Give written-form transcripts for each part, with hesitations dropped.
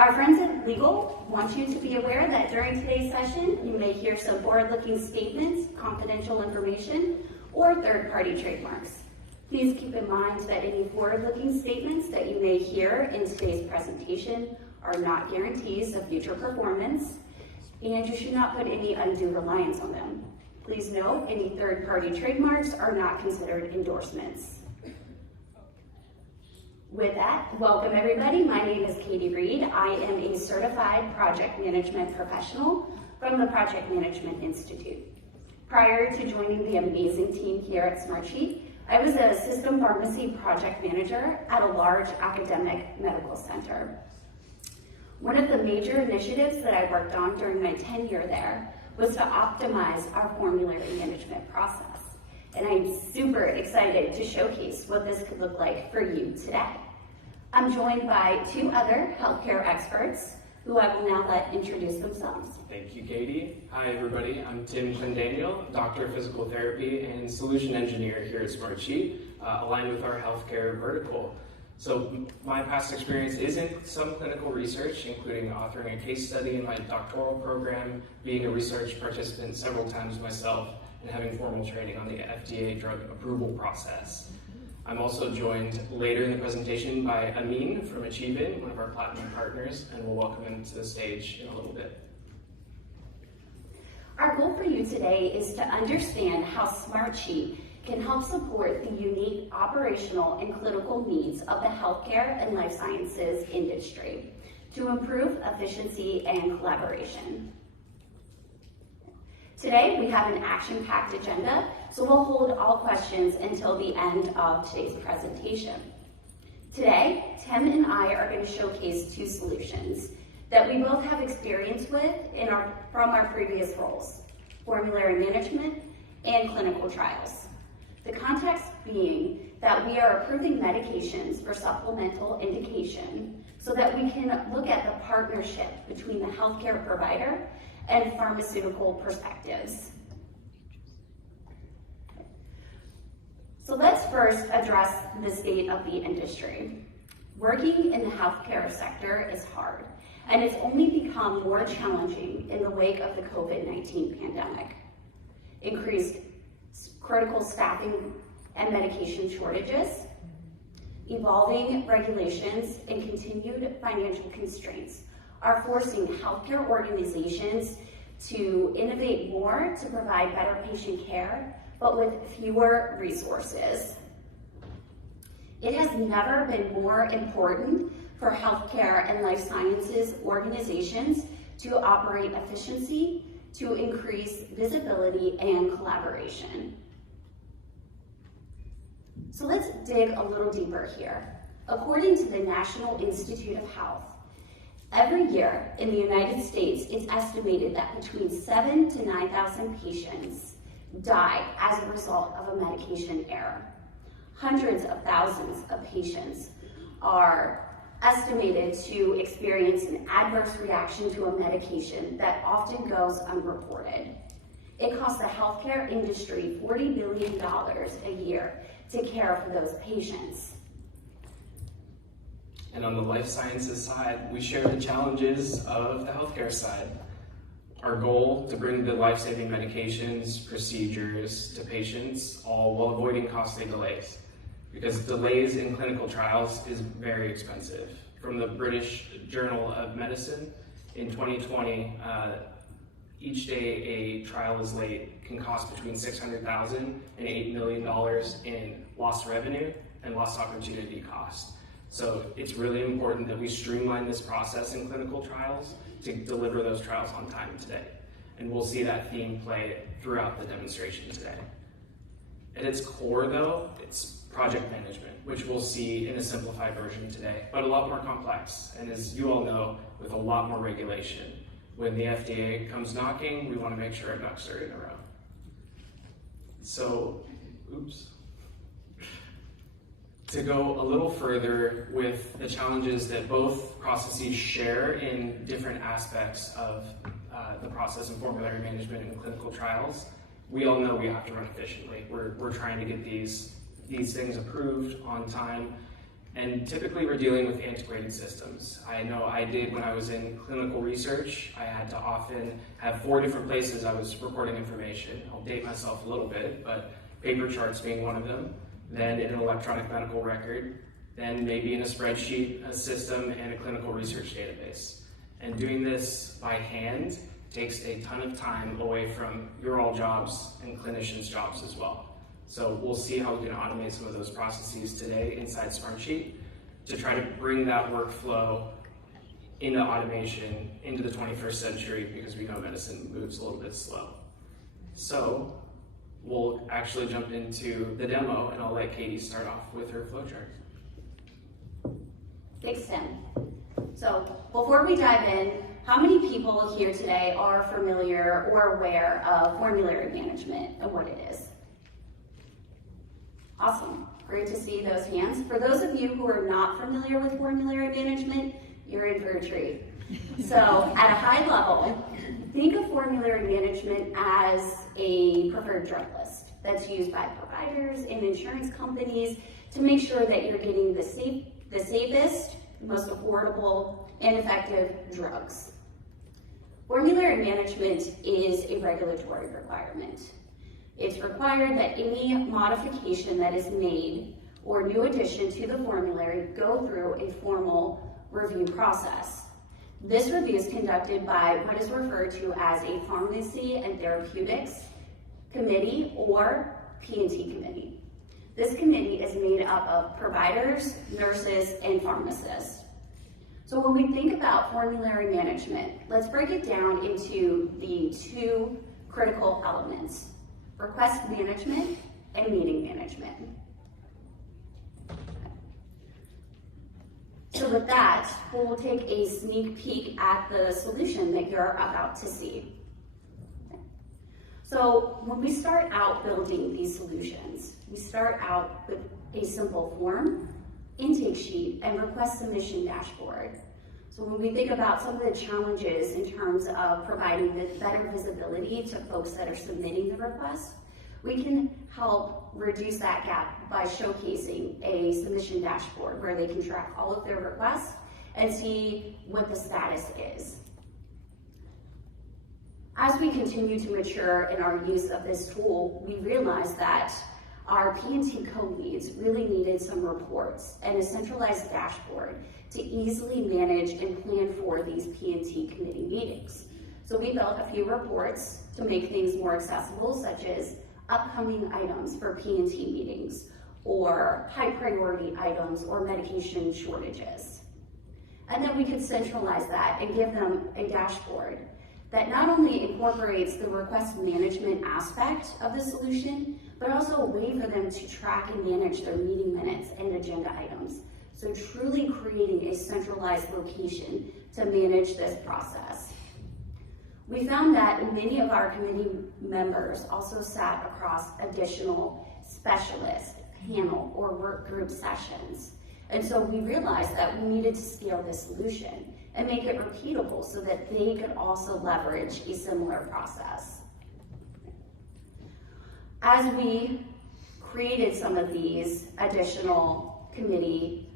Our friends at Legal want you to be aware that during today's session, you may hear some forward-looking statements, confidential information, or third-party trademarks. Please keep in mind that any forward-looking statements that you may hear in today's presentation are not guarantees of future performance, and you should not put any undue reliance on them. Please note, any third-party trademarks are not considered endorsements. With that, welcome everybody. My name is Katie Reed. I am a certified project management professional from the Project Management Institute. Prior to joining the amazing team here at Smartsheet, I was a system pharmacy project manager at a large academic medical center. One of the major initiatives that I worked on during my tenure there was to optimize our formulary management process. And I'm super excited to showcase what this could look like for you today. I'm joined by two other healthcare experts who I will now let introduce themselves. Thank you, Katie. Hi, everybody. I'm Tim Daniel, Doctor of Physical Therapy and Solution Engineer here at Smartsheet, aligned with our healthcare vertical. So my past experience is in some clinical research, including authoring a case study in my doctoral program, being a research participant several times myself, and having formal training on the FDA drug approval process. I'm also joined later in the presentation by Amina from Achievan, one of our platinum partners, and we'll welcome him to the stage in a little bit. Our goal for you today is to understand how Smartsheet can help support the unique operational and clinical needs of the healthcare and life sciences industry to improve efficiency and collaboration. Today, we have an action-packed agenda, so we'll hold all questions until the end of today's presentation. Today, Tim and I are going to showcase two solutions that we both have experience with from our previous roles: formulary management and clinical trials. The context being that we are approving medications for supplemental indication so that we can look at the partnership between the healthcare provider and pharmaceutical perspectives. So let's first address the state of the industry. Working in the healthcare sector is hard, and it's only become more challenging in the wake of the COVID-19 pandemic. Increased critical staffing and medication shortages, evolving regulations, and continued financial constraints are forcing healthcare organizations to innovate more to provide better patient care, but with fewer resources. It has never been more important for healthcare and life sciences organizations to operate efficiency, to increase visibility and collaboration. So let's dig a little deeper here. According to the National Institute of Health, every year in the United States, it's estimated that between 7,000 to 9,000 patients die as a result of a medication error. Hundreds of thousands of patients are estimated to experience an adverse reaction to a medication that often goes unreported. It costs the healthcare industry $40 billion a year to care for those patients. And on the life sciences side, we share the challenges of the healthcare side. Our goal to bring the life-saving medications, procedures to patients, all while avoiding costly delays. Because delays in clinical trials is very expensive. From the British Journal of Medicine, in 2020, each day a trial is late can cost between $600,000 and $8 million in lost revenue and lost opportunity cost. So it's really important that we streamline this process in clinical trials to deliver those trials on time today. And we'll see that theme play throughout the demonstration today. At its core though, it's project management, which we'll see in a simplified version today, but a lot more complex. And as you all know, with a lot more regulation. When the FDA comes knocking, we want to make sure our ducks are in a row. So, to go a little further with the challenges that both processes share in different aspects of the process in formulary management and clinical trials, we all know we have to run efficiently. We're trying to get these things approved on time, And typically we're dealing with antiquated systems. I know I did when I was in clinical research. I had to often have 4 different places I was recording information. I'll date myself a little bit, but paper charts being one of them, then in an electronic medical record, then maybe in a spreadsheet, a system, and a clinical research database. And doing this by hand takes a ton of time away from your all jobs and clinicians' jobs as well. So we'll see how we can automate some of those processes today inside Smartsheet to try to bring that workflow into automation into the 21st century, because we know medicine moves a little bit slow. So we'll actually jump into the demo, and I'll let Katie start off with her flowchart. Thanks, Tim. So before we dive in, how many people here today are familiar or aware of formulary management and what it is? Awesome, great to see those hands. For those of you who are not familiar with formulary management, you're in for a treat. So at a high level, think of formulary management as a preferred drug list that's used by providers and insurance companies to make sure that you're getting the safest, most affordable, and effective drugs. Formulary management is a regulatory requirement. It's required that any modification that is made or new addition to the formulary go through a formal review process. This review is conducted by what is referred to as a Pharmacy and Therapeutics Committee, or P&T Committee. This committee is made up of providers, nurses, and pharmacists. So when we think about formulary management, let's break it down into the 2 critical elements: request management and meeting management. So with that, we'll take a sneak peek at the solution that you're about to see. So when we start out building these solutions, we start out with a simple form, intake sheet, and request submission dashboard. So when we think about some of the challenges in terms of providing better visibility to folks that are submitting the request, we can help reduce that gap by showcasing a submission dashboard where they can track all of their requests and see what the status is. As we continue to mature in our use of this tool, we realized that our P&T co-leads really needed some reports and a centralized dashboard to easily manage and plan for these P&T committee meetings. So we built a few reports to make things more accessible, such as upcoming items for P&T meetings, or high priority items or medication shortages. And then we could centralize that and give them a dashboard that not only incorporates the request management aspect of the solution, but also a way for them to track and manage their meeting minutes and agenda items. So truly creating a centralized location to manage this process. We found that many of our committee members also sat across additional specialist, panel, or work group sessions. And so we realized that we needed to scale this solution and make it repeatable so that they could also leverage a similar process. As we created some of these additional committee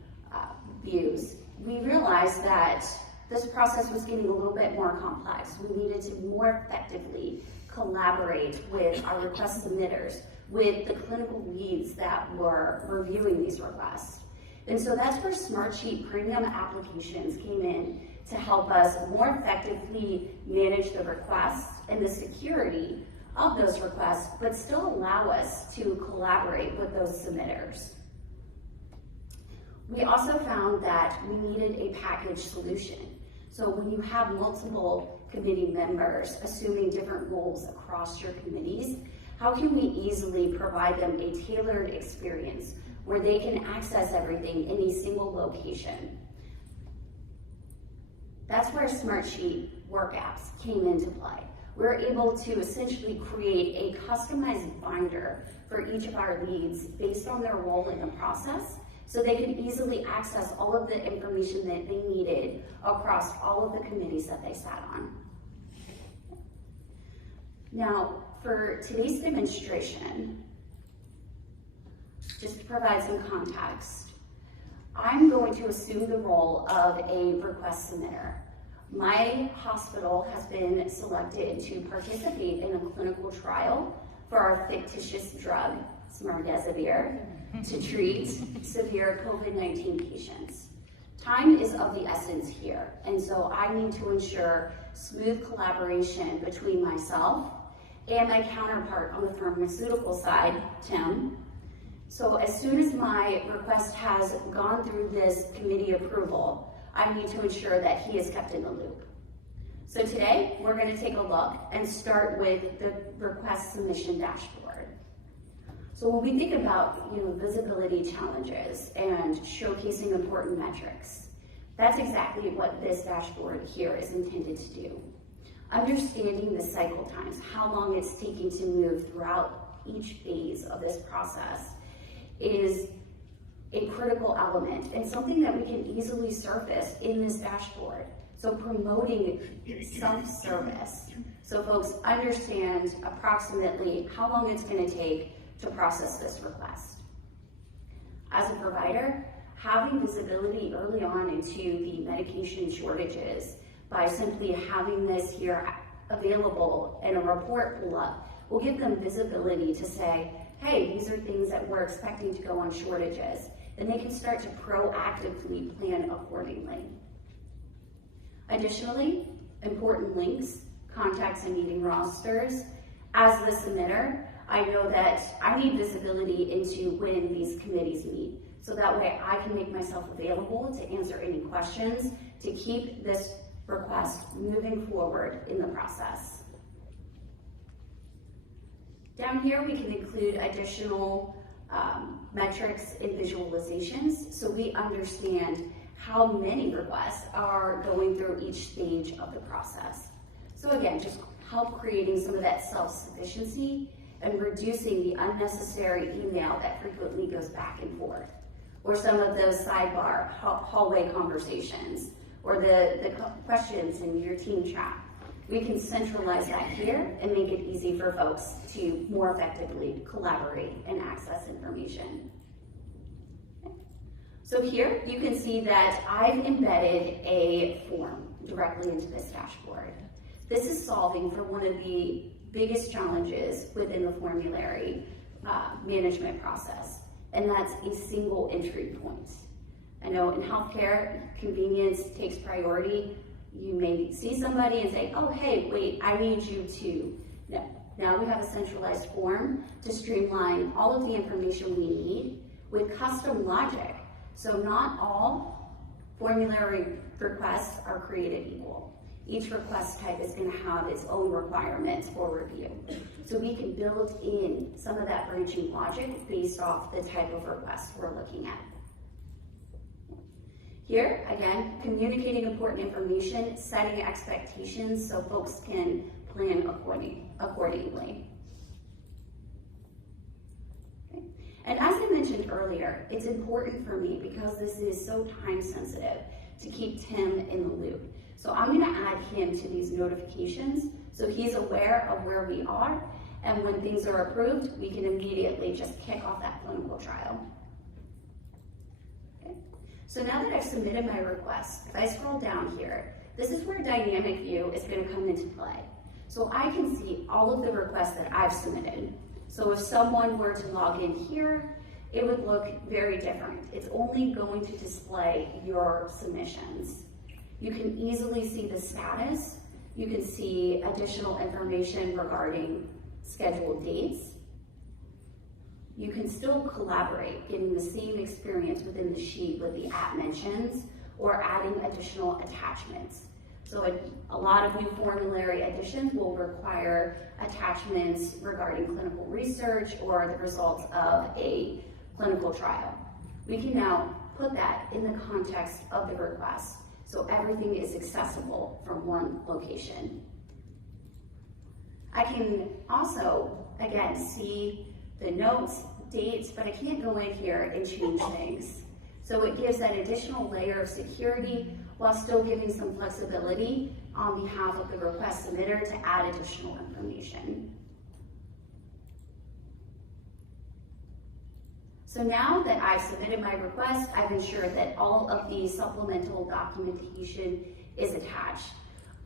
views, we realized that this process was getting a little bit more complex. We needed to more effectively collaborate with our request submitters, with the clinical leads that were reviewing these requests. And so that's where Smartsheet premium applications came in to help us more effectively manage the requests and the security of those requests, but still allow us to collaborate with those submitters. We also found that we needed a package solution. So when you have multiple committee members assuming different roles across your committees, how can we easily provide them a tailored experience where they can access everything in a single location? That's where Smartsheet work apps came into play. We're able to essentially create a customized binder for each of our leads based on their role in the process, so they could easily access all of the information that they needed across all of the committees that they sat on. Now, for today's demonstration, just to provide some context, I'm going to assume the role of a request submitter. My hospital has been selected to participate in a clinical trial for our fictitious drug, Smartsheet, to treat severe COVID-19 patients. Time is of the essence here, and so I need to ensure smooth collaboration between myself and my counterpart on the pharmaceutical side, Tim. So as soon as my request has gone through this committee approval, I need to ensure that he is kept in the loop. So today, we're going to take a look and start with the request submission dashboard. So when we think about visibility challenges and showcasing important metrics, that's exactly what this dashboard here is intended to do. Understanding the cycle times, how long it's taking to move throughout each phase of this process, is a critical element and something that we can easily surface in this dashboard. So promoting self-service, so folks understand approximately how long it's going to take to process this request. As a provider, having visibility early on into the medication shortages by simply having this here available in a report pull up will give them visibility to say, hey, these are things that we're expecting to go on shortages. Then they can start to proactively plan accordingly. Additionally, important links, contacts, and meeting rosters. As the submitter, I know that I need visibility into when these committees meet, so that way I can make myself available to answer any questions to keep this request moving forward in the process. Down here, we can include additional metrics and visualizations so we understand how many requests are going through each stage of the process. So again, just help creating some of that self-sufficiency and reducing the unnecessary email that frequently goes back and forth, or some of those sidebar hallway conversations, or the questions in your team chat. We can centralize that here and make it easy for folks to more effectively collaborate and access information. So here you can see that I've embedded a form directly into this dashboard. This is solving for one of the biggest challenges within the formulary management process, and that's a single entry point. I know in healthcare, convenience takes priority. You may see somebody and say, oh, hey, wait, I need you to. No. Now we have a centralized form to streamline all of the information we need with custom logic. So not all formulary requests are created equal. Each request type is going to have its own requirements for review. So we can build in some of that branching logic based off the type of request we're looking at. Here, again, communicating important information, setting expectations so folks can plan accordingly. Okay. And as I mentioned earlier, it's important for me, because this is so time sensitive, to keep Tim in the loop. So I'm going to add him to these notifications so he's aware of where we are, and when things are approved, we can immediately just kick off that clinical trial. So now that I've submitted my request, if I scroll down here, this is where dynamic view is going to come into play. So I can see all of the requests that I've submitted. So if someone were to log in here, it would look very different. It's only going to display your submissions. You can easily see the status. You can see additional information regarding scheduled dates. You can still collaborate, getting the same experience within the sheet with the app mentions or adding additional attachments. So a lot of new formulary additions will require attachments regarding clinical research or the results of a clinical trial. We can now put that in the context of the request, so everything is accessible from one location. I can also, again, see the notes, dates, but I can't go in here and change things. So it gives that additional layer of security while still giving some flexibility on behalf of the request submitter to add additional information. So now that I've submitted my request, I've ensured that all of the supplemental documentation is attached.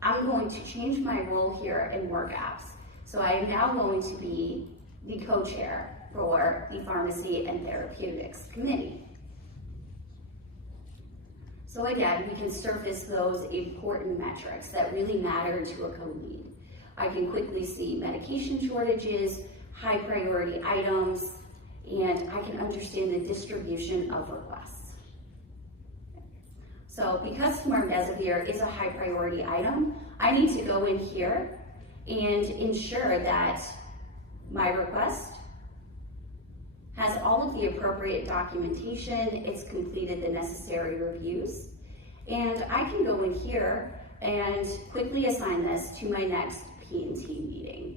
I'm going to change my role here in Work Apps. So I am now going to be the co-chair for the Pharmacy and Therapeutics Committee. So again, we can surface those important metrics that really matter to a co-lead. I can quickly see medication shortages, high priority items, and I can understand the distribution of requests. So because Smartsheet is a high priority item, I need to go in here and ensure that my request has all of the appropriate documentation, it's completed the necessary reviews, and I can go in here and quickly assign this to my next P&T meeting.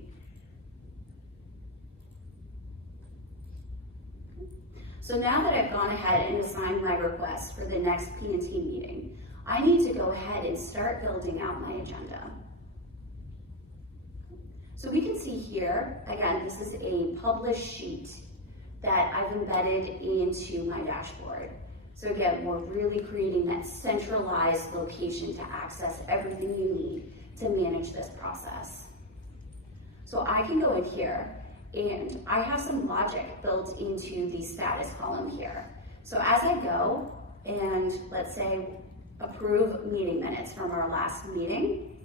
So now that I've gone ahead and assigned my request for the next P&T meeting, I need to go ahead and start building out my agenda. So we can see here, again, this is a published sheet that I've embedded into my dashboard. So again, we're really creating that centralized location to access everything you need to manage this process. So I can go in here and I have some logic built into the status column here. So as I go and let's say approve meeting minutes from our last meeting,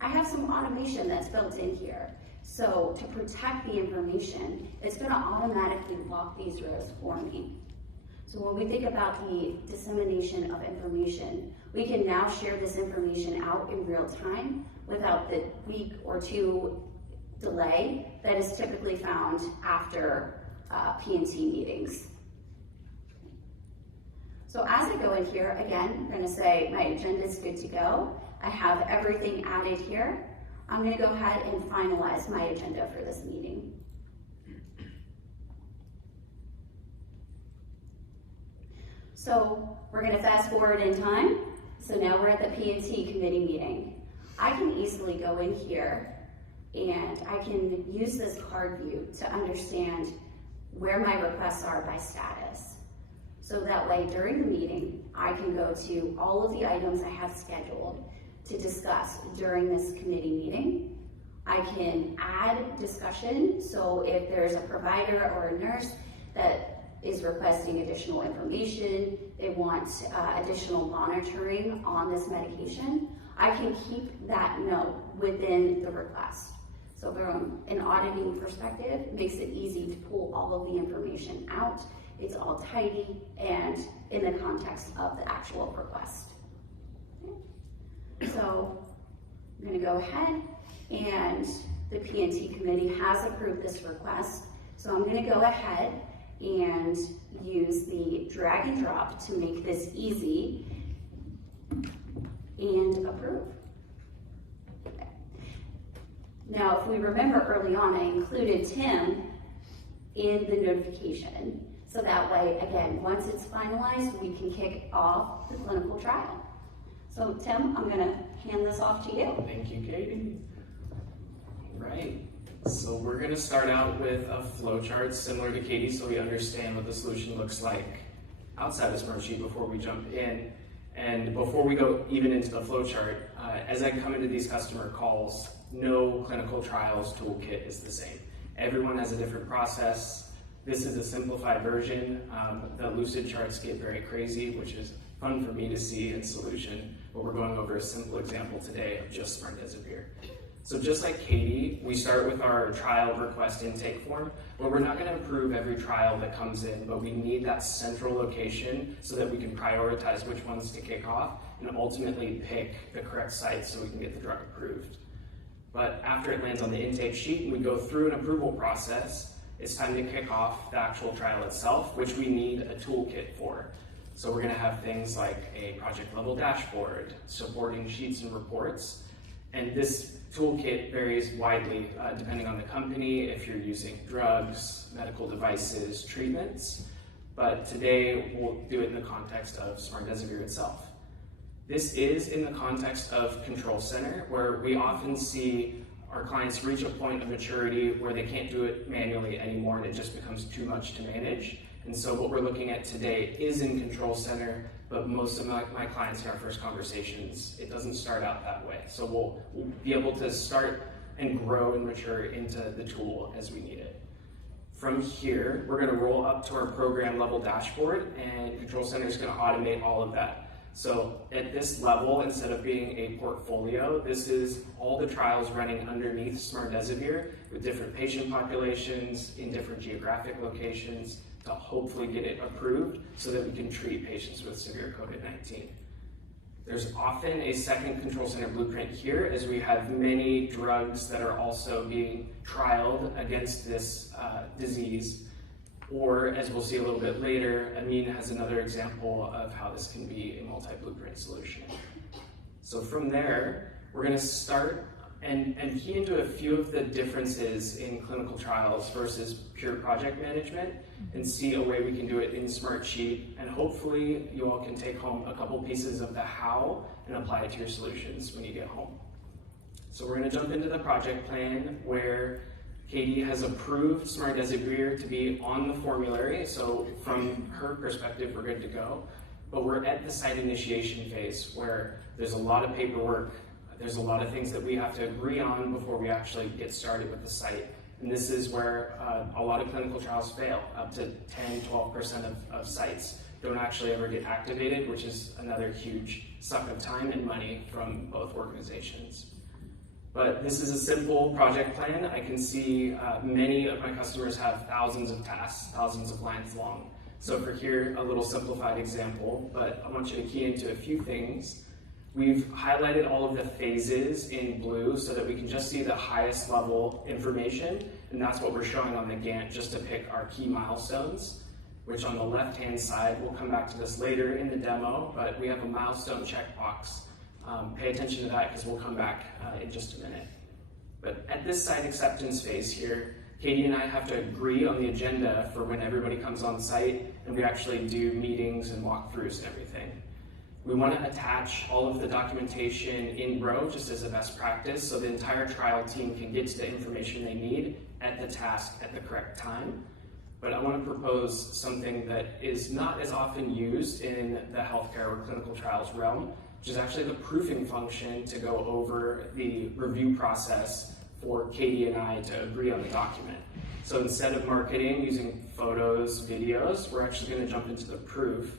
I have some automation that's built in here. So to protect the information, it's going to automatically lock these rows for me. So when we think about the dissemination of information, we can now share this information out in real time without the week or two delay that is typically found after P&T meetings. So as I go in here, again, I'm going to say my agenda is good to go. I have everything added here. I'm going to go ahead and finalize my agenda for this meeting. So we're going to fast forward in time. So now we're at the P&T committee meeting. I can easily go in here and I can use this card view to understand where my requests are by status. So that way during the meeting, I can go to all of the items I have scheduled to discuss during this committee meeting. I can add discussion, so if there's a provider or a nurse that is requesting additional information, they want additional monitoring on this medication, I can keep that note within the request. So from an auditing perspective, it makes it easy to pull all of the information out. It's all tidy and in the context of the actual request. So I'm going to go ahead and the P&T committee has approved this request. So I'm going to go ahead and use the drag and drop to make this easy and approve. Okay. Now, if we remember early on, I included Tim in the notification. So that way, again, once it's finalized, we can kick off the clinical trial. So Tim, I'm gonna hand this off to you. Thank you, Katie. Right, so we're gonna start out with a flow chart similar to Katie so we understand what the solution looks like outside of Smartsheet before we jump in. And before we go even into the flow chart, as I come into these customer calls, no clinical trials toolkit is the same. Everyone has a different process. This is a simplified version. The lucid charts get very crazy, which is fun for me to see in solution, but we're going over a simple example today of just Smartsheet. So just like Katie, we start with our trial request intake form, where we're not going to approve every trial that comes in, but we need that central location so that we can prioritize which ones to kick off and ultimately pick the correct site so we can get the drug approved. But after it lands on the intake sheet, we go through an approval process. It's time to kick off the actual trial itself, which we need a toolkit for. So we're going to have things like a project level dashboard, supporting sheets and reports. And this toolkit varies widely depending on the company, if you're using drugs, medical devices, treatments. But today we'll do it in the context of Smartsheet itself. This is in the context of Control Center, where we often see our clients reach a point of maturity where they can't do it manually anymore and it just becomes too much to manage. And so what we're looking at today is in Control Center, but most of my clients in our first conversations, it doesn't start out that way. So we'll be able to start and grow and mature into the tool as we need it. From here, we're going to roll up to our program level dashboard, and Control Center is going to automate all of that. So at this level, instead of being a portfolio, this is all the trials running underneath Smartsheet with different patient populations in different geographic locations to hopefully get it approved so that we can treat patients with severe COVID-19. There's often a second Control Center blueprint here, as we have many drugs that are also being trialed against this disease. Or, as we'll see a little bit later, Amina has another example of how this can be a multi-blueprint solution. So from there, we're going to start and key into a few of the differences in clinical trials versus pure project management and see a way we can do it in Smartsheet. And hopefully you all can take home a couple pieces of the how and apply it to your solutions when you get home. So we're going to jump into the project plan where Katie has approved Smartsheet to be on the formulary, so from her perspective, we're good to go. But we're at the site initiation phase where there's a lot of paperwork, there's a lot of things that we have to agree on before we actually get started with the site. And this is where a lot of clinical trials fail. Up to 10-12% of sites don't actually ever get activated, which is another huge suck of time and money from both organizations. But this is a simple project plan. I can see many of my customers have thousands of tasks, thousands of lines long. So for here, a little simplified example, but I want you to key into a few things. We've highlighted all of the phases in blue so that we can just see the highest level information, and that's what we're showing on the Gantt just to pick our key milestones, which on the left-hand side, we'll come back to this later in the demo, but we have a milestone checkbox. Pay attention to that because we'll come back in just a minute. But at this site acceptance phase here, Katie and I have to agree on the agenda for when everybody comes on site and we actually do meetings and walkthroughs and everything. We want to attach all of the documentation in row just as a best practice so the entire trial team can get to the information they need at the task at the correct time. But I want to propose something that is not as often used in the healthcare or clinical trials realm, which is actually the proofing function to go over the review process for Katie and I to agree on the document. So instead of marketing using photos, videos, we're actually going to jump into the proof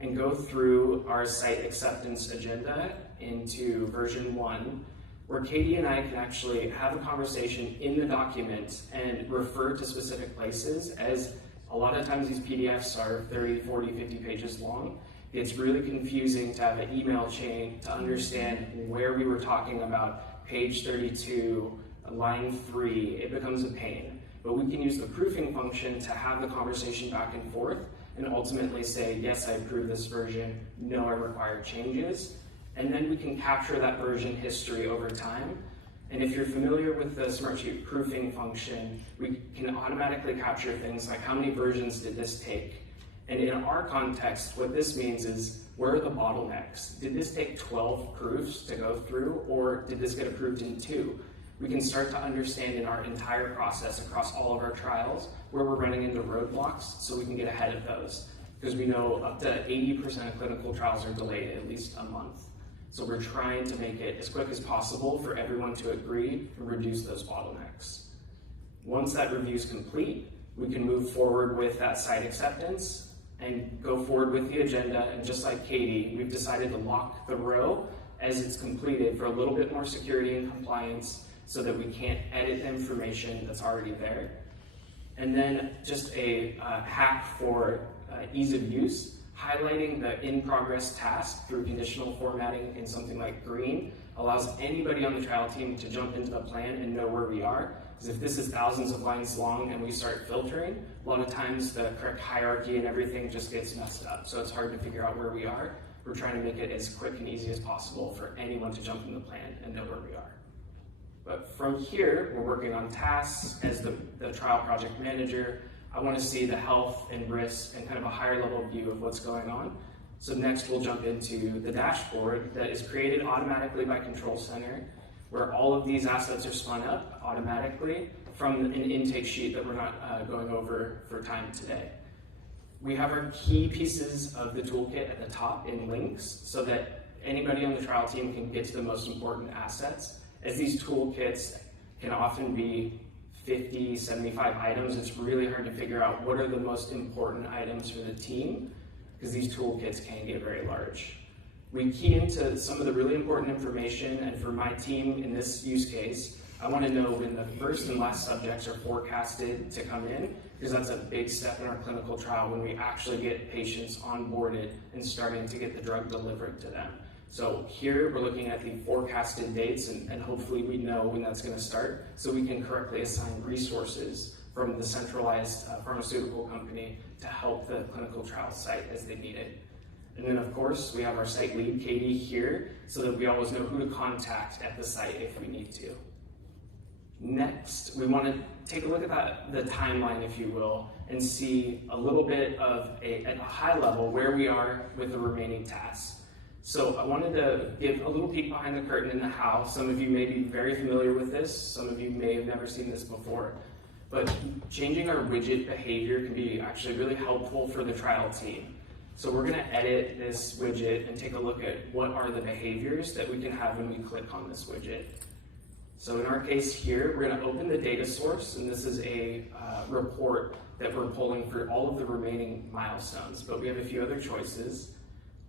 and go through our site acceptance agenda into version 1, where Katie and I can actually have a conversation in the document and refer to specific places, as a lot of times these PDFs are 30, 40, 50 pages long. It's really confusing to have an email chain to understand where we were talking about page 32, line 3, it becomes a pain. But we can use the proofing function to have the conversation back and forth and ultimately say, yes, I approve this version, no, I require changes. And then we can capture that version history over time. And if you're familiar with the Smartsheet proofing function, we can automatically capture things like how many versions did this take? And in our context, what this means is, where are the bottlenecks? Did this take 12 proofs to go through, or did this get approved in 2? We can start to understand in our entire process across all of our trials where we're running into roadblocks so we can get ahead of those. Because we know up to 80% of clinical trials are delayed at least a month. So we're trying to make it as quick as possible for everyone to agree and reduce those bottlenecks. Once that review is complete, we can move forward with that site acceptance and go forward with the agenda. And just like Katie, we've decided to lock the row as it's completed for a little bit more security and compliance so that we can't edit the information that's already there. And then just a hack for ease of use, highlighting the in-progress task through conditional formatting in something like green allows anybody on the trial team to jump into the plan and know where we are. Because if this is thousands of lines long and we start filtering, a lot of times the correct hierarchy and everything just gets messed up. So it's hard to figure out where we are. We're trying to make it as quick and easy as possible for anyone to jump in the plan and know where we are. But from here, we're working on tasks as the trial project manager. I want to see the health and risks and kind of a higher level view of what's going on. So next we'll jump into the dashboard that is created automatically by Control Center, where all of these assets are spun up automatically from an intake sheet that we're not going over for time today. We have our key pieces of the toolkit at the top in links so that anybody on the trial team can get to the most important assets. As these toolkits can often be 50, 75 items, it's really hard to figure out what are the most important items for the team because these toolkits can get very large. We key into some of the really important information, and for my team in this use case, I want to know when the first and last subjects are forecasted to come in, because that's a big step in our clinical trial when we actually get patients onboarded and starting to get the drug delivered to them. So here we're looking at the forecasted dates, and hopefully we know when that's going to start, so we can correctly assign resources from the centralized pharmaceutical company to help the clinical trial site as they need it. And then of course we have our site lead, Katie, here, so that we always know who to contact at the site if we need to. Next, we want to take a look at the timeline, if you will, and see a little bit of at a high level where we are with the remaining tasks. So I wanted to give a little peek behind the curtain into how some of you may be very familiar with this, some of you may have never seen this before, but changing our widget behavior can be actually really helpful for the trial team. So we're going to edit this widget and take a look at what are the behaviors that we can have when we click on this widget. So in our case here, we're going to open the data source, and this is a report that we're pulling for all of the remaining milestones, but we have a few other choices.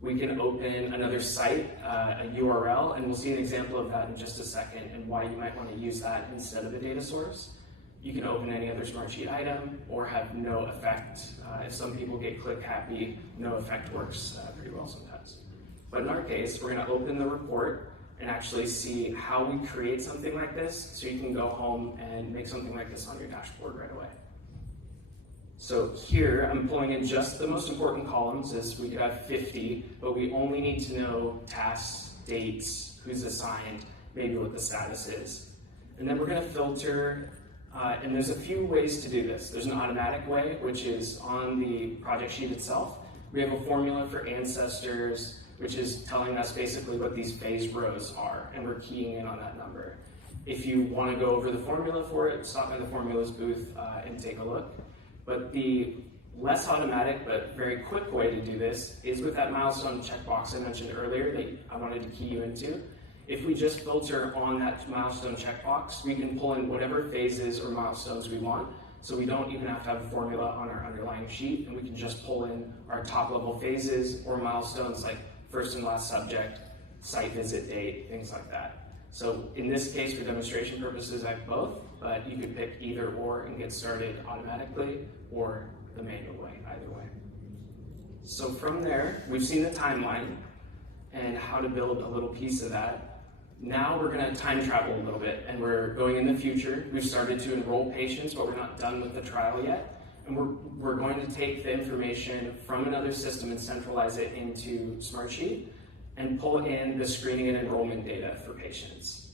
We can open another site, a URL, and we'll see an example of that in just a second and why you might want to use that instead of a data source. You can open any other Smartsheet item or have no effect. If some people get click happy, no effect works pretty well sometimes. But in our case, we're going to open the report and actually see how we create something like this, so you can go home and make something like this on your dashboard right away. So here, I'm pulling in just the most important columns, as we could have 50, but we only need to know tasks, dates, who's assigned, maybe what the status is. And then we're going to filter, and there's a few ways to do this. There's an automatic way, which is on the project sheet itself. We have a formula for ancestors, which is telling us basically what these phase rows are, and we're keying in on that number. If you want to go over the formula for it, stop by the formulas booth and take a look. But the less automatic but very quick way to do this is with that milestone checkbox I mentioned earlier that I wanted to key you into. If we just filter on that milestone checkbox, we can pull in whatever phases or milestones we want. So we don't even have to have a formula on our underlying sheet, and we can just pull in our top level phases or milestones like first and last subject, site visit date, things like that. So in this case, for demonstration purposes, I have both, but you could pick either or and get started automatically or the manual way, either way. So from there, we've seen the timeline and how to build a little piece of that. Now we're going to time travel a little bit, and we're going in the future. We've started to enroll patients, but we're not done with the trial yet. And we're going to take the information from another system and centralize it into Smartsheet and pull in the screening and enrollment data for patients.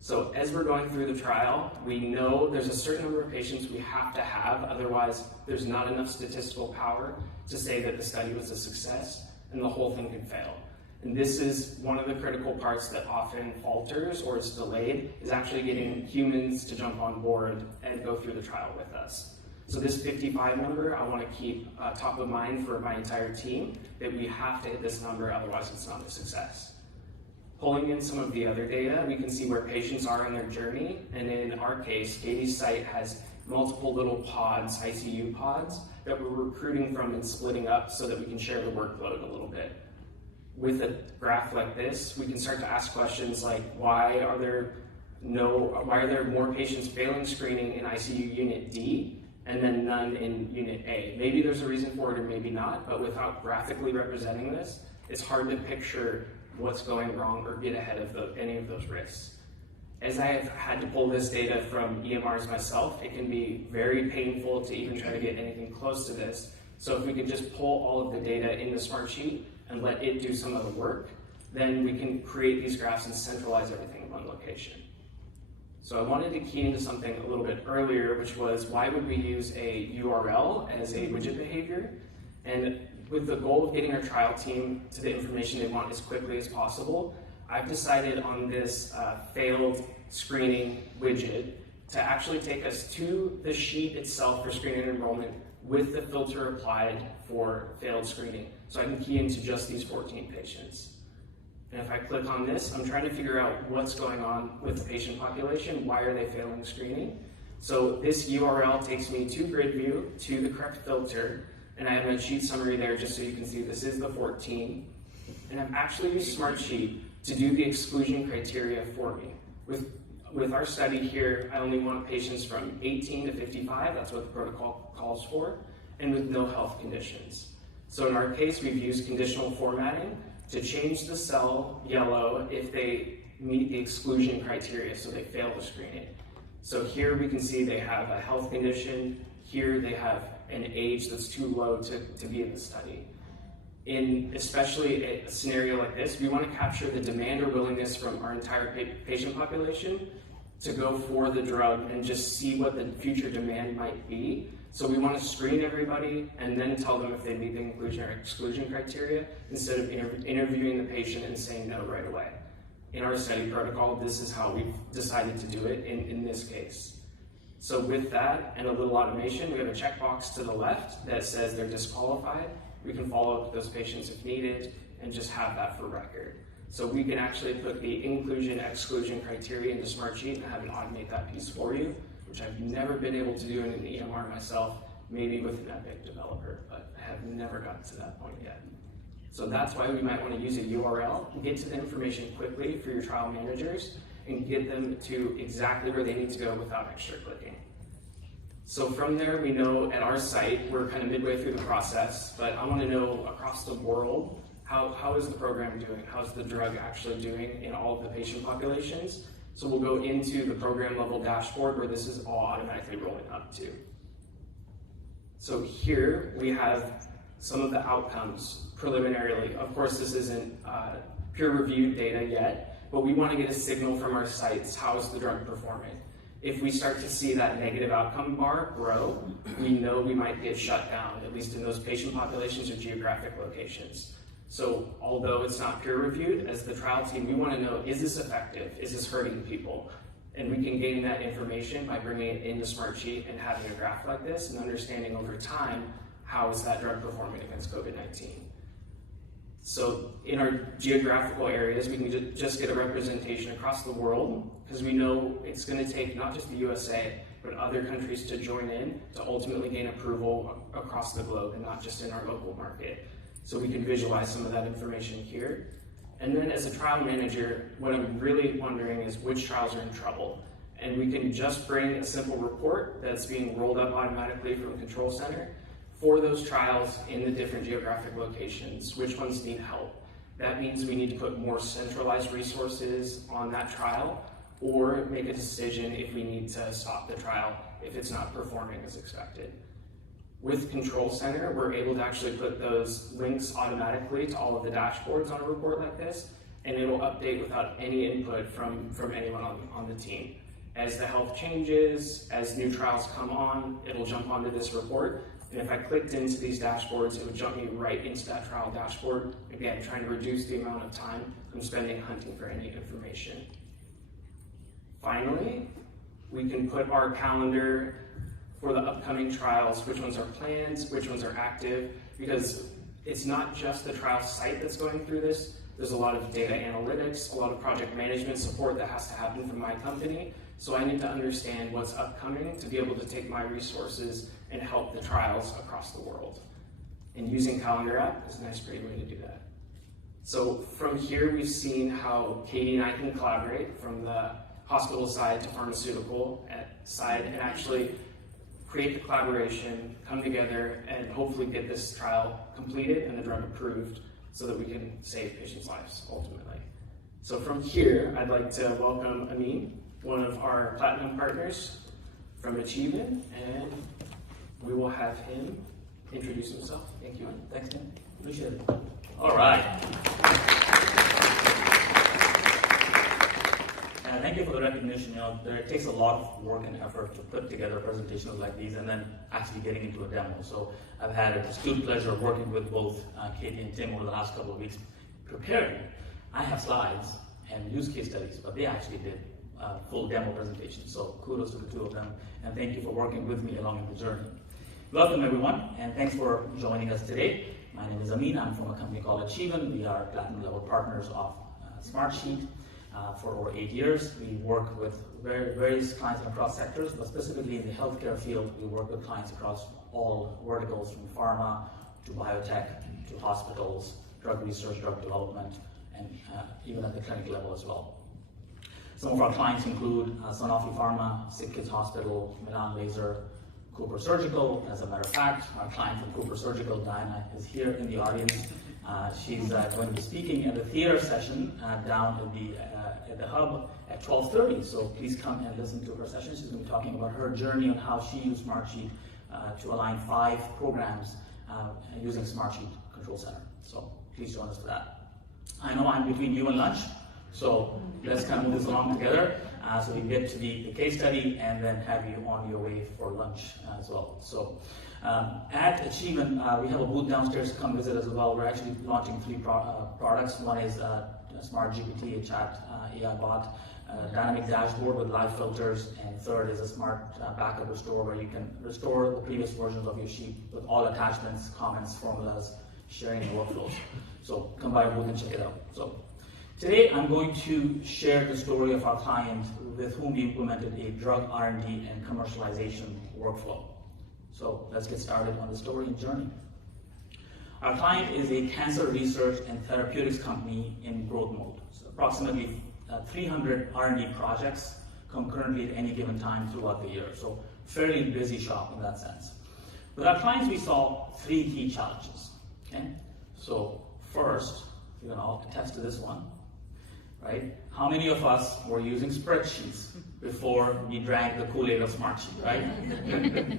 So as we're going through the trial, we know there's a certain number of patients we have to have, otherwise there's not enough statistical power to say that the study was a success and the whole thing can fail. And this is one of the critical parts that often falters or is delayed, is actually getting humans to jump on board and go through the trial with us. So this 55 number, I want to keep top of mind for my entire team, that we have to hit this number, otherwise it's not a success. Pulling in some of the other data, we can see where patients are in their journey, and in our case, Katie's site has multiple little pods, ICU pods, that we're recruiting from and splitting up so that we can share the workload a little bit. With a graph like this, we can start to ask questions like, why are there more patients failing screening in ICU Unit D and then none in Unit A? Maybe there's a reason for it or maybe not, but without graphically representing this, it's hard to picture what's going wrong or get ahead of any of those risks. As I have had to pull this data from EMRs myself, it can be very painful to even try to get anything close to this. So if we could just pull all of the data in the Smartsheet and let it do some of the work, then we can create these graphs and centralize everything in one location. So I wanted to key into something a little bit earlier, which was why would we use a URL as a widget behavior? And with the goal of getting our trial team to the information they want as quickly as possible, I've decided on this failed screening widget to actually take us to the sheet itself for screening and enrollment with the filter applied for failed screening. So I can key into just these 14 patients. And if I click on this, I'm trying to figure out what's going on with the patient population. Why are they failing screening? So this URL takes me to grid view, to the correct filter, and I have a sheet summary there just so you can see this is the 14. And I've actually used Smartsheet to do the exclusion criteria for me. With our study here, I only want patients from 18 to 55, that's what the protocol calls for, and with no health conditions. So in our case, we've used conditional formatting to change the cell yellow if they meet the exclusion criteria, so they fail the screening. So here we can see they have a health condition, here they have an age that's too low to be in the study. In especially a scenario like this, we want to capture the demand or willingness from our entire patient population to go for the drug and just see what the future demand might be. So we want to screen everybody and then tell them if they meet the inclusion or exclusion criteria instead of interviewing the patient and saying no right away. In our study protocol, this is how we've decided to do it in this case. So with that and a little automation, we have a checkbox to the left that says they're disqualified. We can follow up with those patients if needed and just have that for record. So we can actually put the inclusion-exclusion criteria into Smartsheet and have it automate that piece for you, which I've never been able to do in an EMR myself, maybe with an Epic developer, but I have never gotten to that point yet. So that's why we might want to use a URL and get to the information quickly for your trial managers and get them to exactly where they need to go without extra clicking. So from there, we know at our site, we're kind of midway through the process, but I want to know across the world, how is the program doing? How's the drug actually doing in all of the patient populations? So we'll go into the program level dashboard where this is all automatically rolling up to. So here we have some of the outcomes preliminarily. Of course, this isn't peer-reviewed data yet, but we want to get a signal from our sites. How is the drug performing? If we start to see that negative outcome bar grow, we know we might get shut down, at least in those patient populations or geographic locations. So although it's not peer-reviewed, as the trial team, we want to know, is this effective? Is this hurting people? And we can gain that information by bringing it into Smartsheet and having a graph like this and understanding over time, how is that drug performing against COVID-19? So in our geographical areas, we can just get a representation across the world because we know it's going to take not just the USA, but other countries to join in to ultimately gain approval across the globe and not just in our local market. So we can visualize some of that information here. And then as a trial manager, what I'm really wondering is which trials are in trouble. And we can just bring a simple report that's being rolled up automatically from Control Center for those trials in the different geographic locations, which ones need help. That means we need to put more centralized resources on that trial or make a decision if we need to stop the trial if it's not performing as expected. With Control Center, we're able to actually put those links automatically to all of the dashboards on a report like this, and it'll update without any input from anyone on the team. As the health changes, as new trials come on, it'll jump onto this report. And if I clicked into these dashboards, it would jump me right into that trial dashboard. Again, trying to reduce the amount of time I'm spending hunting for any information. Finally, we can put our calendar for the upcoming trials, which ones are planned, which ones are active, because it's not just the trial site that's going through this. There's a lot of data analytics, a lot of project management support that has to happen from my company. So I need to understand what's upcoming to be able to take my resources and help the trials across the world. And using Calendar app is a nice, great way to do that. So from here, we've seen how Katie and I can collaborate from the hospital side to pharmaceutical side and actually create the collaboration, come together, and hopefully get this trial completed and the drug approved so that we can save patients' lives ultimately. So from here, I'd like to welcome Amina, one of our platinum partners from Achievan, and we will have him introduce himself. Thank you. Thanks, Dan. Appreciate it. All right. Thank you for the recognition. It takes a lot of work and effort to put together presentations like these and then actually getting into a demo. So I've had a distinct pleasure of working with both Katie and Tim over the last couple of weeks preparing. I have slides and use case studies, but they actually did full demo presentations. So kudos to the two of them, and thank you for working with me along the journey. Welcome everyone, and thanks for joining us today. My name is Amina. I'm from a company called Achievan. We are platinum level partners of Smartsheet for over 8 years. We work with various clients across sectors, but specifically in the healthcare field, we work with clients across all verticals, from pharma to biotech to hospitals, drug research, drug development, and even at the clinic level as well. Some of our clients include Sanofi Pharma, Sick Kids Hospital, Milan Laser, Cooper Surgical. As a matter of fact, our client from Cooper Surgical, Diana, is here in the audience. She's going to be speaking at the theater session down at the hub at 12:30. So please come and listen to her session. She's going to be talking about her journey on how she used Smartsheet to align 5 programs using Smartsheet Control Center. So please join us for that. I know I'm between you and lunch, so let's kind of move this along together. So we get to the case study and then have you on your way for lunch as well. So at Achievan, we have a booth downstairs. Come visit as well. We're actually launching 3 products. One is Smart GPT, a chat AI bot, dynamic dashboard with live filters, and third is a smart backup restore where you can restore the previous versions of your sheet with all attachments, comments, formulas, sharing your workflows. So come by our booth and check it out. So today I'm going to share the story of our client with whom we implemented a drug R&D and commercialization workflow. So let's get started on the story and journey. Our client is a cancer research and therapeutics company in growth mode. So approximately 300 R&D projects concurrently at any given time throughout the year. So fairly busy shop in that sense. With our clients, we saw 3 key challenges. Okay? So first, you can all attest to this one, right? How many of us were using spreadsheets before we drank the Kool-Aid of Smartsheet, right?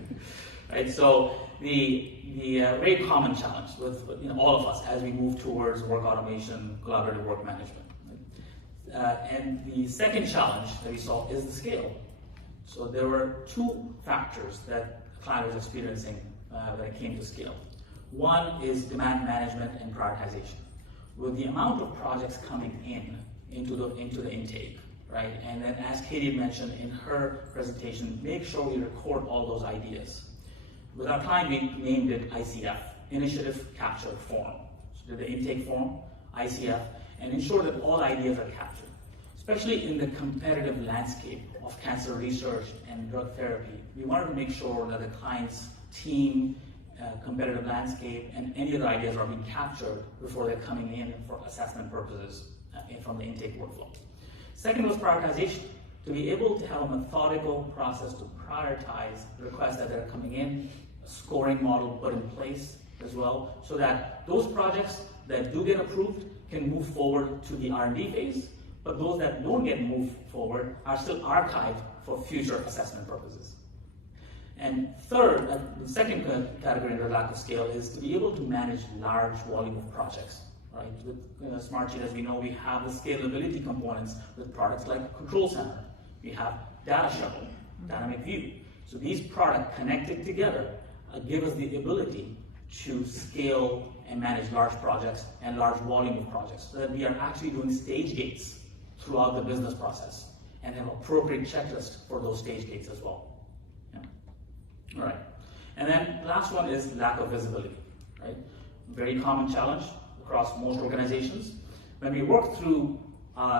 Right. So the very common challenge with all of us as we move towards work automation, collaborative work management. And the second challenge that we saw is the scale. So there were 2 factors that the client was experiencing when it came to scale. One is demand management and prioritization. With the amount of projects coming into the intake, right? And then as Katie mentioned in her presentation, make sure we record all those ideas. With our client, we named it ICF, Initiative Capture Form. So do the intake form, ICF, and ensure that all ideas are captured. Especially in the competitive landscape of cancer research and drug therapy, we wanted to make sure that the client's team, competitive landscape, and any other ideas are being captured before they're coming in for assessment purposes from the intake workflow. Second was prioritization. To be able to have a methodical process to prioritize requests that are coming in, a scoring model put in place as well, so that those projects that do get approved can move forward to the R&D phase, but those that don't get moved forward are still archived for future assessment purposes. And third, the second category under lack of scale is to be able to manage large volume of projects. Right? With Smartsheet, as we know, we have the scalability components with products like Control Center. We have Data Shovel, Dynamic View. So these products connected together give us the ability to scale and manage large projects and large volume of projects, so that we are actually doing stage gates throughout the business process and have appropriate checklists for those stage gates as well. Yeah. All right. And then the last one is lack of visibility. Right? Very common challenge across most organizations. When we worked through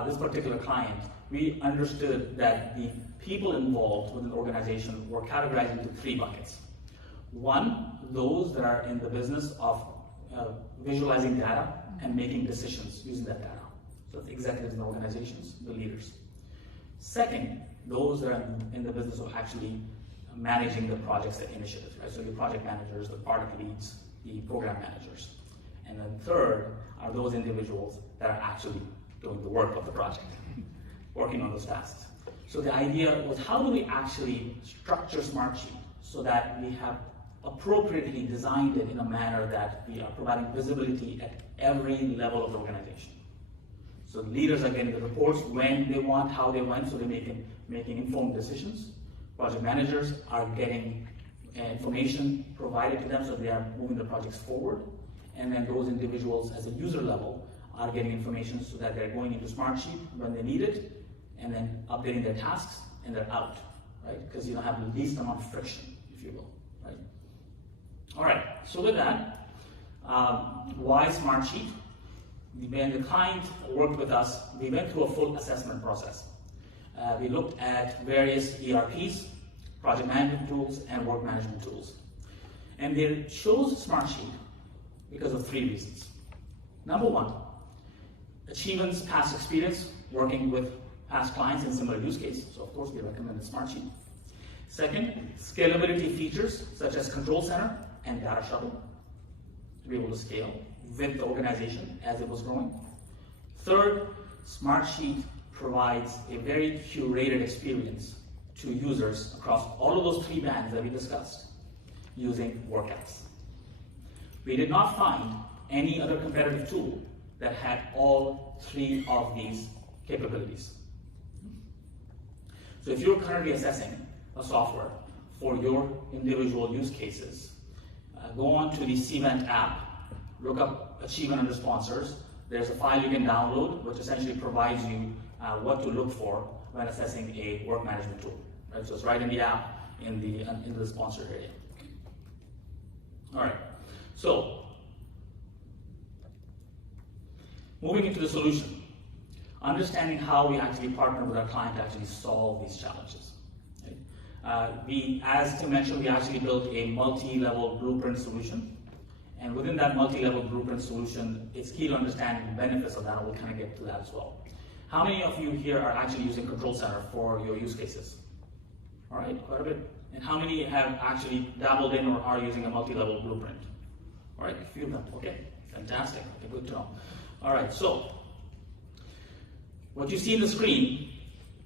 this particular client, we understood that the people involved with an organization were categorized into 3 buckets. One, those that are in the business of visualizing data and making decisions using that data. So the executives in the organizations, the leaders. Second, those that are in the business of actually managing the projects and initiatives, right? So the project managers, the product leads, the program managers. And then third are those individuals that are actually doing the work of the project, working on those tasks. So the idea was, how do we actually structure Smartsheet so that we have appropriately designed it in a manner that we are providing visibility at every level of the organization. So leaders are getting the reports when they want, how they want, so they're making informed decisions. Project managers are getting information provided to them so they are moving the projects forward. And then those individuals as a user level are getting information so that they're going into Smartsheet when they need it, and then updating their tasks, and they're out, right? Because you don't have the least amount of friction, if you will, right? All right, so with that, why Smartsheet? When the client worked with us, we went through a full assessment process. We looked at various ERPs, project management tools, and work management tools. And they chose Smartsheet because of 3 reasons. Number 1, Achievan's past experience working with past clients in similar use cases, so of course we recommended Smartsheet. Second, scalability features such as Control Center and Data Shuttle to be able to scale with the organization as it was growing. Third, Smartsheet provides a very curated experience to users across all of those 3 bands that we discussed using WorkApps. We did not find any other competitive tool that had all 3 of these capabilities. So if you're currently assessing a software for your individual use cases, go on to the Cvent app, look up Achievan under sponsors. There's a file you can download which essentially provides you what to look for when assessing a work management tool. Right? So it's right in the app in the sponsor area. All right, so moving into the solution, understanding how we actually partner with our client to actually solve these challenges. Right? As Tim mentioned, we actually built a multi-level blueprint solution. And within that multi-level blueprint solution, it's key to understand the benefits of that, and we'll kind of get to that as well. How many of you here are actually using Control Center for your use cases? All right, quite a bit. And how many have actually dabbled in or are using a multi-level blueprint? All right, a few of them. Okay, fantastic. Okay, good to know. All right, so what you see on the screen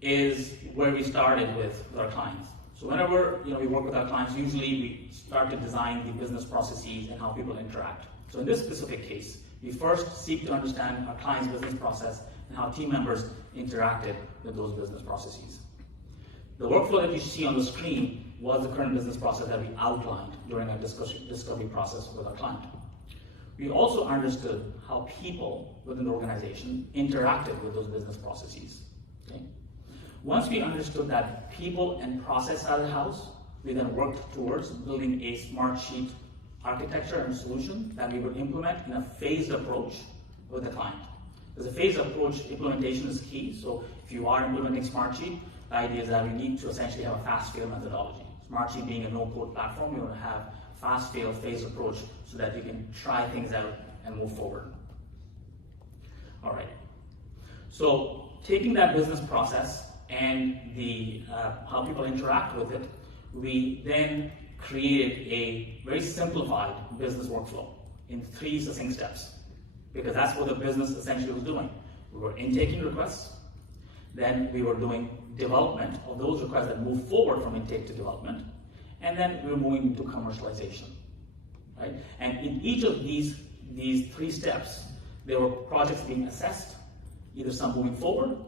is where we started with our clients. So whenever we work with our clients, usually we start to design the business processes and how people interact. So in this specific case, we first seek to understand our client's business process and how team members interacted with those business processes. The workflow that you see on the screen was the current business process that we outlined during our discovery process with our client. We also understood how people within the organization interacted with those business processes. Okay? Once we understood that people and process side of the house, we then worked towards building a Smartsheet architecture and solution that we would implement in a phased approach with the client. Because a phased approach implementation is key. So if you are implementing Smartsheet, the idea is that we need to essentially have a fast-fail methodology. Smartsheet being a no-code platform, we want to have fast-fail, phased approach so that you can try things out and move forward. All right. So taking that business process and the how people interact with it, we then created a very simplified business workflow in 3 succinct steps, because that's what the business essentially was doing. We were intaking requests, then we were doing development of those requests that move forward from intake to development, and then we were moving into commercialization. Right? And in each of these 3 steps, there were projects being assessed, either some moving forward,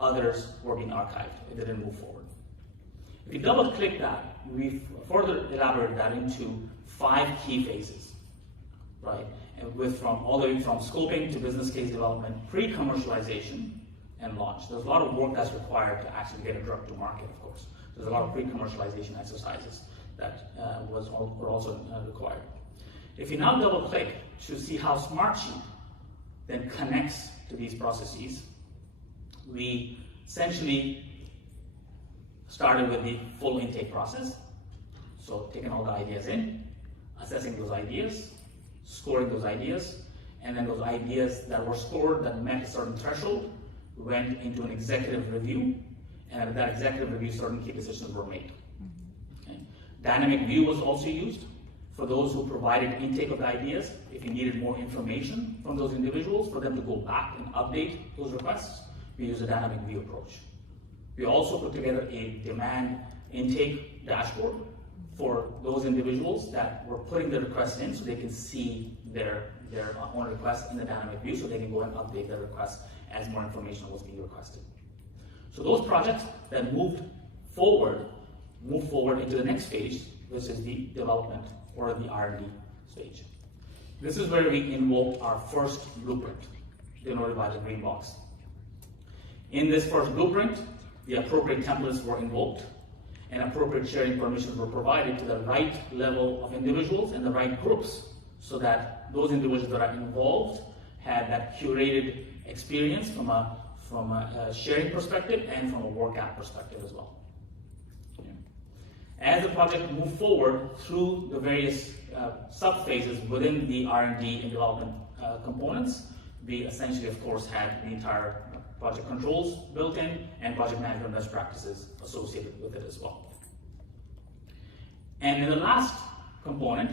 others were being archived if they didn't move forward. If you double click that, we further elaborated that into 5 key phases, right? And all the way from scoping to business case development, pre-commercialization, and launch. There's a lot of work that's required to actually get a drug to market, of course. There's a lot of pre-commercialization exercises that were also required. If you now double click to see how Smartsheet then connects to these processes, we essentially started with the full intake process. So taking all the ideas in, assessing those ideas, scoring those ideas, and then those ideas that were scored that met a certain threshold went into an executive review, and at that executive review, certain key decisions were made. Okay. Dynamic view was also used for those who provided intake of the ideas. If you needed more information from those individuals, for them to go back and update those requests, we use a dynamic view approach. We also put together a demand intake dashboard for those individuals that were putting the requests in, so they can see their own requests in the dynamic view, so they can go and update their requests as more information was being requested. So those projects that moved forward into the next phase, which is the development or the R&D stage. This is where we invoked our first blueprint, denoted by the green box. In this first blueprint, the appropriate templates were invoked, and appropriate sharing permissions were provided to the right level of individuals and the right groups, so that those individuals that are involved had that curated experience from a sharing perspective and from a work app perspective as well. As the project moved forward through the various sub-phases within the R&D and development components, we essentially, of course, had the entire project controls built in and project management best practices associated with it as well. And in the last component,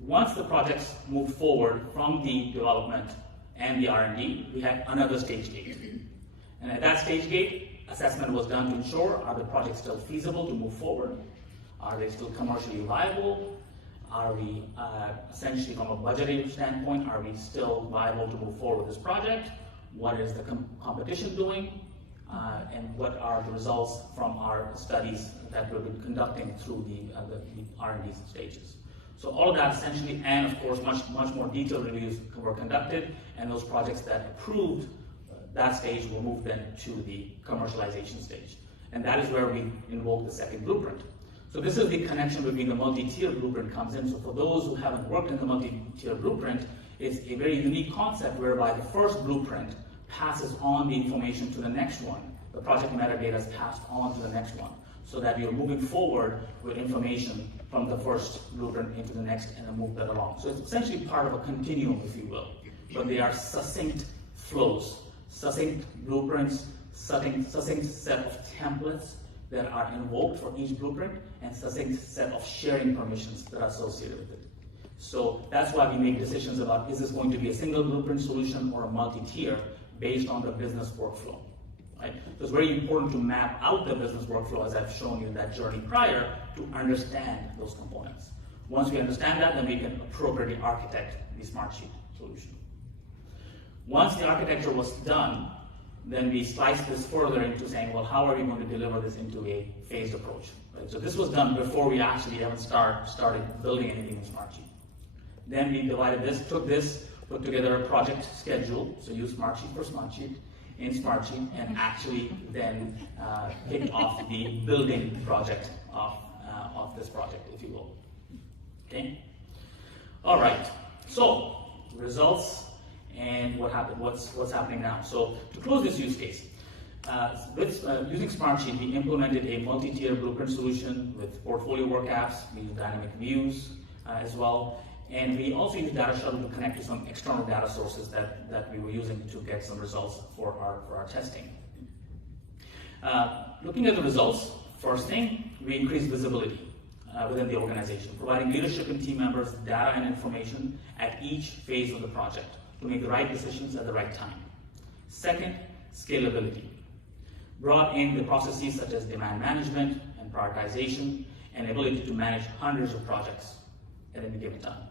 once the projects moved forward from the development and the R&D, we had another stage gate. And at that stage gate, assessment was done to ensure, are the projects still feasible to move forward? Are they still commercially viable? Are we, essentially from a budgeting standpoint, are we still viable to move forward with this project? What is the competition doing? And what are the results from our studies that we've been conducting through the R&D stages? So all of that essentially, and of course, much more detailed reviews were conducted, and those projects that approved that stage were moved then to the commercialization stage. And that is where we invoke the second blueprint. So this is the connection between the multi-tier blueprint comes in. So for those who haven't worked in the multi-tier blueprint, it's a very unique concept whereby the first blueprint passes on the information to the next one. The project metadata is passed on to the next one, so that you're moving forward with information from the first blueprint into the next and then move that along. So it's essentially part of a continuum, if you will, but they are succinct flows, succinct blueprints, succinct set of templates that are invoked for each blueprint, and succinct set of sharing permissions that are associated with it. So that's why we make decisions about, is this going to be a single blueprint solution or a multi-tier based on the business workflow, right? So it's very important to map out the business workflow, as I've shown you in that journey prior, to understand those components. Once we understand that, then we can appropriately architect the Smartsheet solution. Once the architecture was done, then we sliced this further into saying, well, how are we going to deliver this into a phased approach? Right? So this was done before we actually even started building anything in Smartsheet. Then we divided this, took this, put together a project schedule, so use Smartsheet for Smartsheet, in Smartsheet, and actually then kicked off the building project of this project, if you will. Okay? All right, so results and what happened, what's happening now. So to close this use case, using Smartsheet, we implemented a multi-tier blueprint solution with portfolio work apps. We use dynamic views as well. And we also used Data Shuttle to connect to some external data sources that we were using to get some results for our testing. Looking at the results, first thing, we increased visibility within the organization, providing leadership and team members data and information at each phase of the project to make the right decisions at the right time. Second, scalability. Brought in the processes such as demand management and prioritization and ability to manage hundreds of projects at any given time.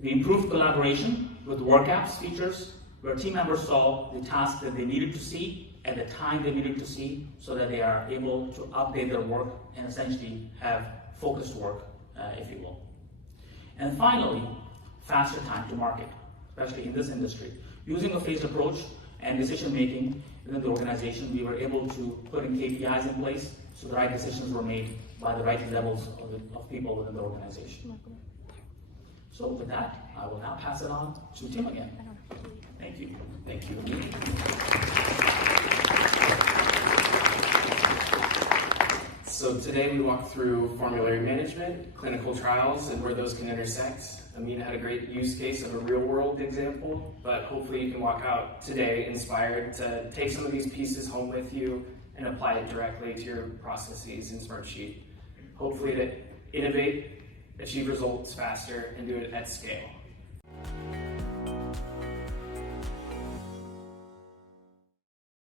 We improved collaboration with work apps features where team members saw the tasks that they needed to see at the time they needed to see, so that they are able to update their work and essentially have focused work, if you will. And finally, faster time to market, especially in this industry. Using a phased approach and decision making within the organization, we were able to put in KPIs in place so the right decisions were made by the right levels of people within the organization. So with that, I will now pass it on to Tim again. Thank you. Thank you. So today we walked through formulary management, clinical trials, and where those can intersect. Amina had a great use case of a real-world example, but hopefully you can walk out today inspired to take some of these pieces home with you and apply it directly to your processes in Smartsheet. Hopefully to innovate, achieve results faster, and do it at scale.